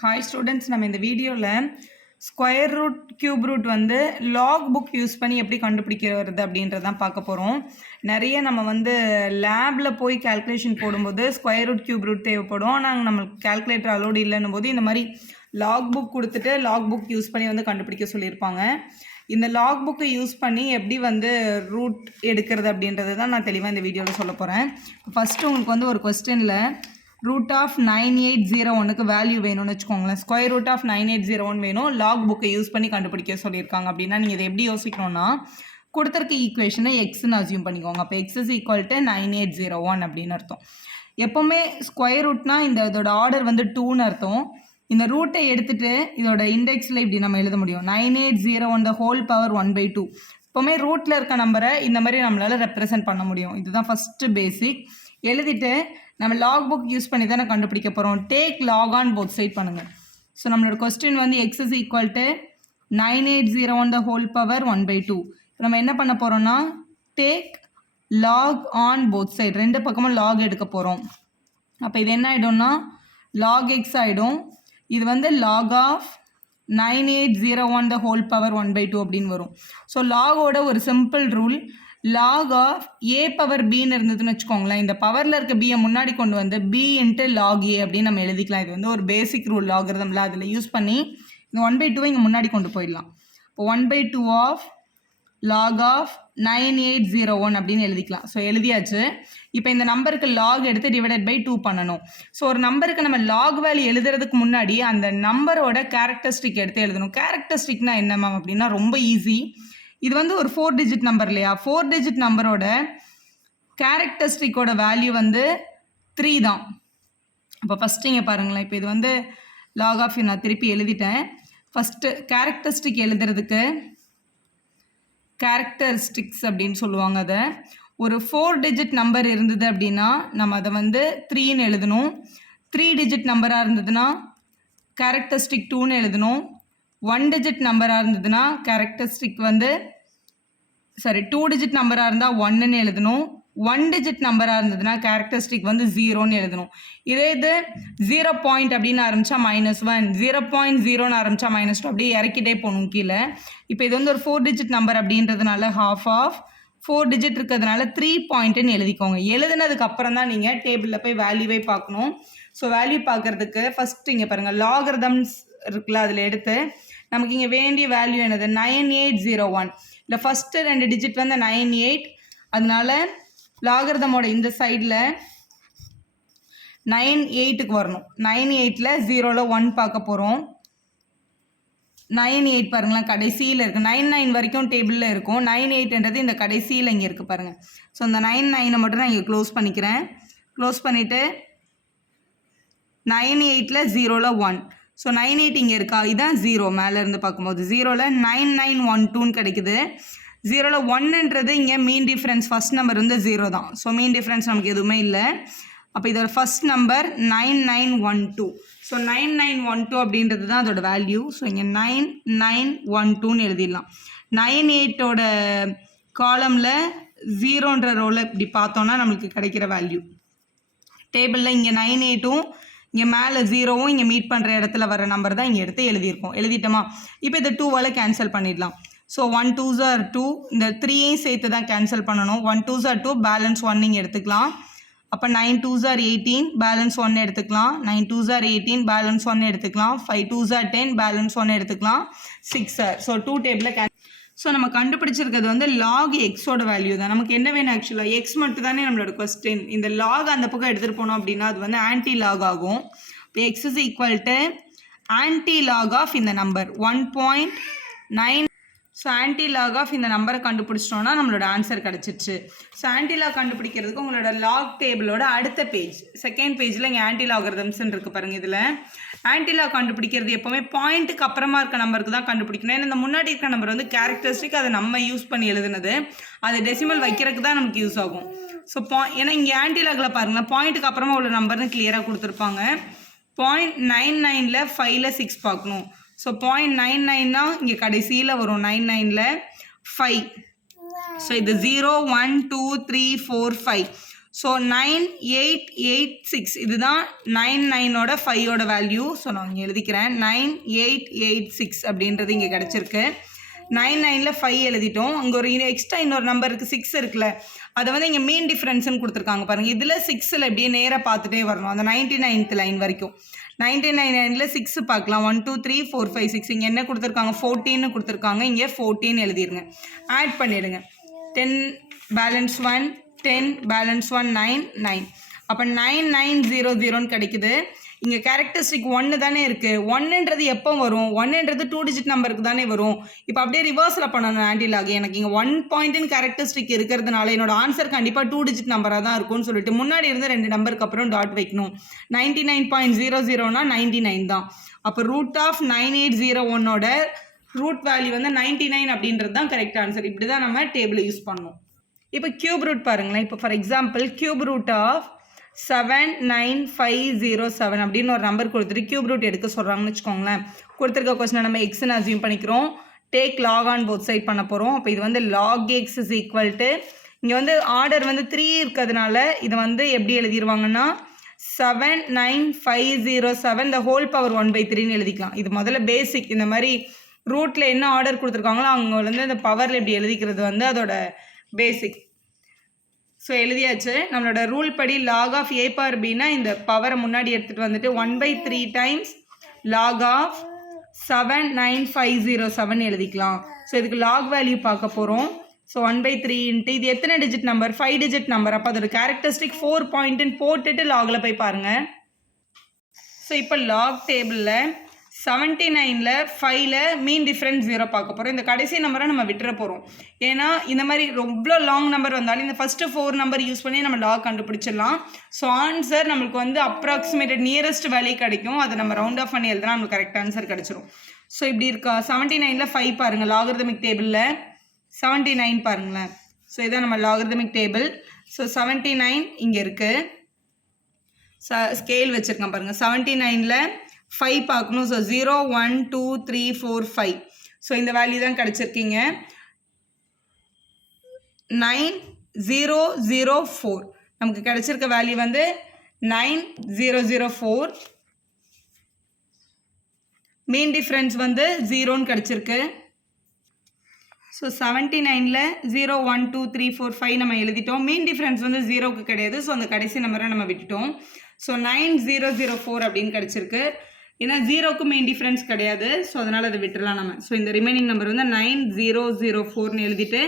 Hi students, நம்ம இந்த வீடியோவில் ஸ்கொயர் ரூட் கியூப் ரூட் வந்து லாக் புக் யூஸ் பண்ணி எப்படி கண்டுபிடிக்கிறது அப்படின்றதான் பார்க்க போகிறோம். நிறைய நம்ம வந்து லேபில் போய் கால்குலேஷன் போடும்போது ஸ்கொயர் ரூட் கியூப் ரூட் தேவைப்படும். ஆனால் நம்மளுக்கு கால்குலேட்டர் அலோடு இல்லைன்னும் போது இந்த மாதிரி லாக் புக் கொடுத்துட்டு லாக் புக் யூஸ் பண்ணி வந்து கண்டுபிடிக்க சொல்லியிருப்பாங்க. இந்த லாக் புக்கை யூஸ் பண்ணி எப்படி வந்து ரூட் எடுக்கிறது அப்படின்றது தான் நான் தெளிவாக இந்த வீடியோவில் சொல்ல போகிறேன். ஃபஸ்ட்டு உங்களுக்கு வந்து ஒரு கொஸ்டினில் ரூட் ஆஃப் 9801க்கு வேல்யூ வேணும்னு வச்சுக்கோங்களேன். ஸ்கொயர் ரூட் ஆஃப் 9801 வேணும், லாக் புக்கை யூஸ் பண்ணி கண்டுபிடிக்க சொல்லியிருக்காங்க. அப்படின்னா நீங்கள் இதை எப்படி யோசிக்கணும்னா, கொடுத்துருக்க ஈக்குவேஷனை எக்ஸ்ன்னு அசியூம் பண்ணிக்கோங்க. அப்போ எக்ஸ் இஸ் ஈக்குவல் டு 9801 அப்படின்னு அர்த்தம். எப்போவுமே ஸ்கொயர் ரூட்னா இதோட ஆர்டர் வந்து 2ன்னு அர்த்தம். இந்த ரூட்டை எடுத்துகிட்டு இதோட இண்டெக்ஸில் இப்படி நம்ம எழுத முடியும். 9801 the whole power 1/2. எப்போவுமே ரூட்டில் இருக்க நம்பரை இந்த மாதிரி நம்மளால் ரெப்ரசன்ட் பண்ண முடியும். இதுதான் ஃபஸ்ட்டு பேசிக். எழுதிட்டு நம்ம லாக் புக் யூஸ் பண்ணி தானே கண்டுபிடிக்க போகிறோம். Take log on both side பண்ணுங்கள். ஸோ நம்மளோட கொஸ்டின் வந்து X is equal to 9801 the whole power 1/2. நம்ம என்ன பண்ண போகிறோம்னா take log on both side, ரெண்டு பக்கமும் லாக் எடுக்க போகிறோம். அப்போ இது என்ன ஆகிடும்னா லாக் எக்ஸ் ஆகிடும். இது வந்து lock of 9801 the whole power 1/2 அப்படின்னு வரும். ஸோ லாகோட ஒரு simple rule, log of a power பின்னு இருந்ததுன்னு வச்சுக்கோங்களேன். இந்த பவரில் இருக்க பியை முன்னாடி கொண்டு வந்து பி இன்ட்டு லாக் ஏ அப்படின்னு நம்ம எழுதிக்கலாம். இது வந்து ஒரு பேசிக் ரூல் லாகரிதமில். அதில் யூஸ் பண்ணி இந்த 1/2 இங்கே முன்னாடி கொண்டு போயிடலாம். இப்போ 1/2 ஆஃப் லாக் ஆஃப் 9801 அப்படின்னு எழுதிக்கலாம். ஸோ எழுதியாச்சு. இப்போ இந்த நம்பருக்கு லாக் எடுத்து டிவைடட் பை 2 பண்ணணும். ஸோ ஒரு நம்பருக்கு நம்ம லாக் வேல்யூ எழுதுறதுக்கு முன்னாடி அந்த நம்பரோட கேரக்டரிஸ்டிக் எடுத்து எழுதணும். கேரக்டரிஸ்டிக்னா என்ன மேம் அப்படின்னா ரொம்ப ஈஸி. இது வந்து ஒரு 4 டிஜிட் நம்பர் இல்லையா? 4 டிஜிட் நம்பரோட கேரக்டரிஸ்டிக்கோட வேல்யூ வந்து 3 தான். இப்போ ஃபஸ்ட்டு இங்கே பாருங்களேன். இப்போ இது வந்து லாக் ஆஃப் நான் திருப்பி எழுதிட்டேன். ஃபஸ்ட்டு கேரக்டரிஸ்டிக் எழுதுறதுக்கு கேரக்டரிஸ்டிக்ஸ் அப்படின்னு சொல்லுவாங்க. அதை ஒரு 4 டிஜிட் நம்பர் இருந்தது அப்படின்னா நம்ம அதை வந்து 3ன்னு எழுதணும். 3 டிஜிட் நம்பராக இருந்ததுன்னா கேரக்டரிஸ்டிக் 2ன்னு எழுதணும். 1 டிஜிட் நம்பராக இருந்ததுன்னா கேரக்டரிஸ்டிக் வந்து 2 டிஜிட் நம்பராக இருந்தால் 1ன்னு எழுதணும். 1 டிஜிட் நம்பராக இருந்ததுன்னா கேரக்டரிஸ்டிக் வந்து 0ன்னு எழுதணும். இதே இது 0 பாயிண்ட் அப்படின்னு ஆரம்பித்தா -1, 0.0ன்னு ஆரம்பித்தா -2, அப்படியே இறக்கிட்டே போகணும் கீழே. இப்போ இது வந்து ஒரு 4 டிஜிட் நம்பர் அப்படின்றதுனால half ஆஃப் 4 டிஜிட் இருக்கிறதுனால 3 பாயிண்ட்டுன்னு எழுதிக்கோங்க. எழுதுனதுக்கு அப்புறம் தான் நீங்கள் டேபிளில் போய் வேல்யூவே பார்க்கணும். ஸோ வேல்யூ பார்க்குறதுக்கு ஃபஸ்ட்டு இங்கே பாருங்கள் லாகரிதம்ஸ் இருக்குல்ல, அதில் எடுத்து நமக்கு இங்கே வேண்டிய வேல்யூ என்னது 9801. இல்லை ஃபஸ்ட்டு 2 டிஜிட் வந்து 98, அதனால லாகரிதமோட இந்த சைடில் 98க்கு வரணும். 98ல் 0ல் 1 பார்க்க போகிறோம். 98 பாருங்களேன் கடைசியில் இருக்குது. 99 வரைக்கும் டேபிளில் இருக்கும். 98ன்றது இந்த கடைசியில் இங்கே இருக்குது பாருங்கள். ஸோ இந்த 99 மட்டும் நான் இங்கே க்ளோஸ் பண்ணிக்கிறேன். க்ளோஸ் பண்ணிவிட்டு 98ல் 0ல் 1. ஸோ 98 இங்கே இருக்கா? இதுதான் 0 மேலேருந்து பார்க்கும்போது. 0ல் 9912ன்னு கிடைக்குது. 0ல் 1ன்றது இங்கே மீன் டிஃப்ரென்ஸ், ஃபஸ்ட் நம்பர் வந்து 0 தான். ஸோ மீன் டிஃப்ரென்ஸ் நமக்கு எதுவுமே இல்லை. அப்போ இதோட ஃபஸ்ட் நம்பர் 9912. ஸோ 9912 அப்படின்றது தான் அதோட வேல்யூ. ஸோ இங்கே 9912ன்னு எழுதிடலாம். 98ஓட காலமில் 0ன்ற ரோவில் இப்படி பார்த்தோன்னா நம்மளுக்கு கிடைக்கிற வேல்யூ. டேபிளில் இங்கே 98ம் இங்கே மேலே 0வும் இங்கே மீட் பண்ணுற இடத்துல வர நம்பர் தான் இங்கே எடுத்து எழுதியிருக்கோம். எழுதிட்டோமா? இப்போ இந்த 2வால் கேன்சல் பண்ணிடலாம். ஸோ 1 2s are 2, இந்த 3ஐயும் சேர்த்து தான் கேன்சல் பண்ணணும். 1 2s are 2, பேலன்ஸ் 1 இங்கே எடுத்துக்கலாம். அப்போ 9 2s are 18, பேலன்ஸ் 1 எடுத்துக்கலாம். 9 2s are 18, பேலன்ஸ் 1 எடுத்துக்கலாம். 5 2s are 10, பேலன்ஸ் 1 எடுத்துக்கலாம். 6 are. ஸோ 2 டேபிளில் ஸோ நம்ம கண்டுபிடிச்சிருக்கிறது வந்து லாக் எக்ஸோட வேல்யூ தான். நமக்கு என்ன வேணும் ஆக்சுவலாக? எக்ஸ் மட்டும் தானே நம்மளோட கொஸ்டின். இந்த லாக் அந்த பக்கம் எடுத்துகிட்டு போனோம் அப்படின்னா அது வந்து ஆன்டி லாக் ஆகும். இப்போ x is equal to anti log of இந்த number 1.9. So anti log of இந்த நம்பரை கண்டுபிடிச்சிட்டோன்னா நம்மளோட ஆன்சர் கிடச்சிருச்சு. ஸோ ஆன்டி லாக் கண்டுபிடிக்கிறதுக்கு உங்களோட லாக் டேபிளோட அடுத்த பேஜ், செகண்ட் பேஜில் இங்கே ஆன்டி லாகரிதம்ஸ்ன்னு இருக்குது பாருங்கள். இதில் ஆன்டி லாக் கண்டுபிடிக்கிறது எப்போவுமே பாயிண்ட்டுக்கு அப்புறமா இருக்க நம்பருக்கு தான் கண்டுபிடிக்கணும். ஏன்னா இந்த முன்னாடி இருக்க நம்பர் வந்து கேரக்டரிஸ்டிக், அதை நம்ம யூஸ் பண்ணி எழுதுனது. அது டெசிமல் வைக்கிறதுக்கு தான் நமக்கு யூஸ் ஆகும். ஸோ ஏன்னா இங்கே ஆன்டி லாகில் பாருங்கள் பாயிண்ட்டுக்கு அப்புறமா உள்ள நம்பர்னு கிளியராக கொடுத்துருப்பாங்க. 0.99ல் 5ல் 6 பார்க்கணும். ஸோ 0.99னா இங்கே கடைசியில் வரும். 99ல் 5. ஸோ இது 0 1 2 3 4 5. ஸோ 9886 இதுதான் 99ஓட 5ஓட வேல்யூ. ஸோ நான் இங்கே எழுதிக்கிறேன் 9886 அப்படின்றது இங்கே கிடச்சிருக்கு. 99ல் 5 எழுதிட்டோம். அங்கே ஒரு எக்ஸ்ட்ரா இன்னொரு நம்பர் இருக்குது 6 இருக்குல்ல, அதை வந்து இங்கே மீன் டிஃப்ரென்ஸ்னு கொடுத்துருக்காங்க பாருங்கள். இதில் 6ல் எப்படியே நேராக பார்த்துட்டே வரணும் அந்த 99th லைன் வரைக்கும். 99ல் 6 பார்க்கலாம். 1 2 3 4 5 6 இங்கே என்ன கொடுத்துருக்காங்க 14 கொடுத்துருக்காங்க. இங்கே 14 எழுதிருங்க. ஆட் பண்ணிடுங்க. 10 பேலன்ஸ் 1 10 பேலன்ஸ் 1 9 9. அப்போ 9900ன்னு கிடைக்குது. இங்கே கேரக்டரிஸ்டிக் 1 தானே இருக்குது. 1ன்றது எப்போ வரும்? 1ன்றது 2 டிஜிட் நம்பருக்கு தானே வரும். இப்போ அப்படியே ரிவர்ஸில் பண்ணணும் ஆன்டிலாக். எனக்கு இங்கே 1 பாயிண்ட்னு கேரக்டரிஸ்டிக் இருக்கிறதுனால என்னோட ஆன்சர் கண்டிப்பாக 2 டிஜிட் நம்பராக தான் இருக்கும்னு சொல்லிட்டு முன்னாடி இருந்து 2 நம்பருக்கு அப்புறம் டாட் வைக்கணும். 99.00னா 99 தான். அப்போ ரூட் ஆஃப் 9801ஓட ரூட் வேல்யூ வந்து 99 அப்படின்றது தான் கரெக்ட் ஆன்சர். இப்படி தான் நம்ம டேபிளை யூஸ் பண்ணணும். இப்போ கியூப் ரூட் பாருங்களேன். இப்போ for example cube root of 79507 அப்படின்னு ஒரு நம்பர் கொடுத்துட்டு கியூப் ரூட் எடுக்க சொல்கிறாங்கன்னு வச்சுக்கோங்களேன். கொடுத்துருக்க கொஸ்டினை நம்ம எக்ஸ்ன்னு அசியூம் பண்ணிக்கிறோம். Take log on both side பண்ண போகிறோம். அப்போ இது வந்து log X is equal to இங்கே வந்து ஆர்டர் வந்து 3 இருக்கிறதுனால இதை வந்து எப்படி எழுதிடுவாங்கன்னா 79507 the whole power 1/3ன்னு எழுதிக்கலாம். இது முதல்ல பேசிக். இந்த மாதிரி ரூட்டில் என்ன ஆர்டர் கொடுத்துருக்காங்களோ அவங்க வந்து இந்த பவரில் எப்படி எழுதிக்கிறது வந்து அதோட பேசிக். ஸோ எழுதியாச்சு. நம்மளோட ரூல் படி லாக் ஆஃப் ஏ பவர் பின்னா இந்த பவரை முன்னாடி எடுத்துகிட்டு வந்துட்டு 1/3 டைம்ஸ் லாக் ஆஃப் 79507 எழுதிக்கலாம். ஸோ இதுக்கு லாக் வேல்யூ பார்க்க போகிறோம். ஸோ 1/3 இன்ட்டு இது எத்தனை டிஜிட் நம்பர்? 5 digit number. அப்போ அதோட கேரக்டரிஸ்டிக் 4 பாயிண்ட்டுன்னு போட்டுட்டு லாகில் போய் பாருங்கள். ஸோ இப்போ லாக் டேபிளில் 79ல் 5ல் மீன் டிஃப்ரென்ஸ் 0 பார்க்க போகிறோம். இந்த கடைசி நம்பரை நம்ம விட்டுற போகிறோம். ஏன்னா இந்த மாதிரி ரொம்ப லாங் நம்பர் வந்தாலும் இந்த ஃபஸ்ட்டு 4 நம்பர் யூஸ் பண்ணி நம்ம லாக் கண்டுபிடிச்சிடலாம். ஸோ ஆன்சர் நம்மளுக்கு வந்து அப்ராக்சிமேட்டட் நியரஸ்ட் வேல்யூ கிடைக்கும். அதை நம்ம ரவுண்ட் ஆஃப் பண்ணி எழுதுனா நம்மளுக்கு கரெக்ட் ஆன்சர் கிடச்சிரும். ஸோ இப்படி இருக்கா. 79ல் 5 பாருங்கள். லாகரிதமிக் டேபிளில் 79 பாருங்களேன். ஸோ இதான் நம்ம லாகரிதமிக் டேபிள். ஸோ 79 இங்கே இருக்குது. ஸ்கேல் வச்சுருக்கேன் பாருங்கள். 79ல் 5 பார்க்கணும். ஸோ 0 1 2 3 4 5. ஸோ இந்த வேல்யூ தான் கிடச்சிருக்கீங்க. 9004 நமக்கு கிடச்சிருக்க வேல்யூ வந்து 9004. மீன் டிஃப்ரென்ஸ் வந்து 0ன்னு கிடச்சிருக்கு. ஸோ 79ல் 0 1 2 3 4 5 நம்ம எழுதிட்டோம். மீன் டிஃப்ரென்ஸ் வந்து 0க்கு கிடையாது. ஸோ அந்த கடைசி நம்பரை நம்ம விட்டுட்டோம். ஸோ 9004 அப்படின்னு கிடச்சிருக்கு. ஏன்னா 0க்கு மெயின் டிஃப்ரென்ஸ் கிடையாது. ஸோ அதனால் அதை விட்டுடலாம் நம்ம. ஸோ இந்த ரிமைனிங் நம்பர் வந்து 9004ன்னு எழுதிட்டு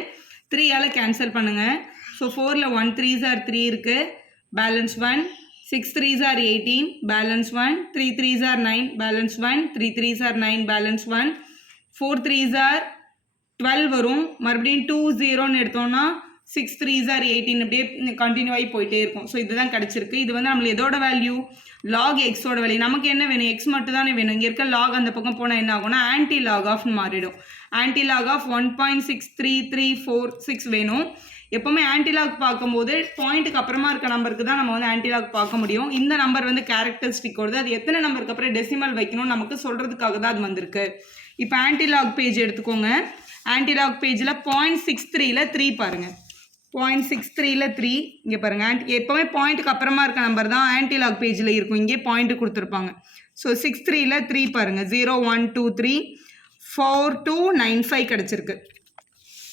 3ஆல் கேன்சல் பண்ணுங்கள். ஸோ 4ல் 1 3s are 3 இருக்குது. Balance 1 6 3s are 18. Balance 1 3 3s are 9. Balance 1 3 3s are 9. Balance 1 4 3s are 12 வரும். மறுபடியும் 2 0ன்னு எடுத்தோம்னா 6 3s are 18. அப்படியே கண்டினியூ ஆகி போயிட்டே இருக்கும். ஸோ இதுதான் கிடச்சிருக்கு. இது வந்து நம்மளுக்கு எதோட வேல்யூ? லாக் எக்ஸோட வேல்யூ. நமக்கு என்ன வேணும்? எக்ஸ் மட்டும் தானே வேணும். இங்கே இருக்க லாக் அந்த பக்கம் போனால் என்ன ஆகும்னா ஆன்டி லாக் ஆஃப்னு மாறிடும். ஆன்டி லாக் ஆஃப் 1.6336 வேணும். எப்போவுமே ஆன்டிலாக் பார்க்கும்போது பாயிண்ட்டுக்கு அப்புறமா இருக்க நம்பருக்கு தான் நம்ம வந்து ஆன்டிலாக் பார்க்க முடியும். இந்த நம்பர் வந்து கேரக்டரிஸ்டிக் வருது. அது எத்தனை நம்பருக்கு அப்புறம் டெசிமல் வைக்கணும்னு நமக்கு சொல்கிறதுக்காக தான் அது வந்திருக்கு. இப்போ ஆன்டிலாக் பேஜ் எடுத்துக்கோங்க. ஆன்டிலாக் பேஜில் 0.63ல் 3 பாருங்கள். 0.63ல் 3 இங்கே பாருங்கள். எப்போவுமே பாயிண்ட்டுக்கு அப்புறமா இருக்க நம்பர் தான் ஆன்டிலாக் பேஜில் இருக்கும். இங்கே பாயிண்ட்டு கொடுத்துருப்பாங்க. ஸோ 63ல் 3 பாருங்கள். 0 1 2 3 4295 கிடச்சிருக்கு.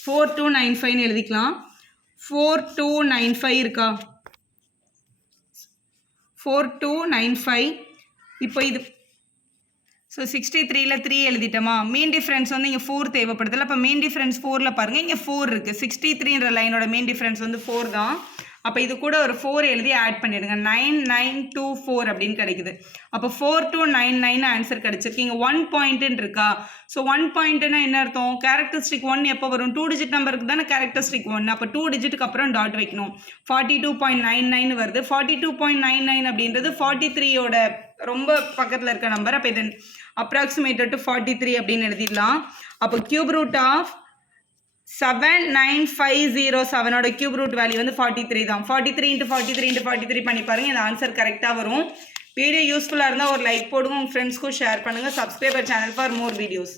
4295ன்னு எழுதிக்கலாம். 4295 இருக்கா? 4295. இப்போ இது ஸோ 63ல் 3 எழுதிட்டோமா? மீன் டிஃப்ரென்ஸ் வந்து இங்கே 4 தேவைப்படுதில்ல. அப்போ மீன் டிஃப்ரென்ஸ் 4ல் பாருங்கள். இங்கே 4 இருக்குது. 63ன்ற லைனோட மீன் டிஃப்ரென்ஸ் வந்து 4 தான். அப்போ இது கூட ஒரு 4 எழுதி ஆட் பண்ணிடுங்க. 9924 அப்படின்னு கிடைக்குது. அப்போ 4299 ஆன்சர் கிடச்சிருக்கு. இங்கே 1 பாயிண்ட்டுன்னு இருக்கா? ஸோ 1 பாயிண்ட்டுன்னா என்ன அர்த்தம்? கேரக்டரிஸ்டிக் 1 எப்போ வரும்? 2 டிஜிட் நம்பருக்கு தானே கேரக்டரிஸ்டிக் 1. அப்போ 2 டிஜிட்டுக்கு அப்புறம் டாட் வைக்கணும். 42.99 வருது. 42.99 அப்படின்றது 43யோட ரொம்ப பக்கத்தில் இருக்க நம்பர். அப்போ இது அப்ராக்சிமேட்டட் டு 43 அப்படின்னு எழுதிடலாம். அப்போ கியூப் ரூட் ஆஃப் 79507ஓட கியூப் ரூட் வேல்யூ வந்து 43 தான். 43 × 43 × 43 பண்ணி பாருங்கள். இந்த ஆன்சர் கரெக்டாக வரும். வீடியோ யூஸ்ஃபுல்லாக இருந்தால் ஒரு லைக் போடுங்க. உங்கள் ஃப்ரெண்ட்ஸ்க்கும் ஷேர் பண்ணுங்கள். Subscriber channel for more videos.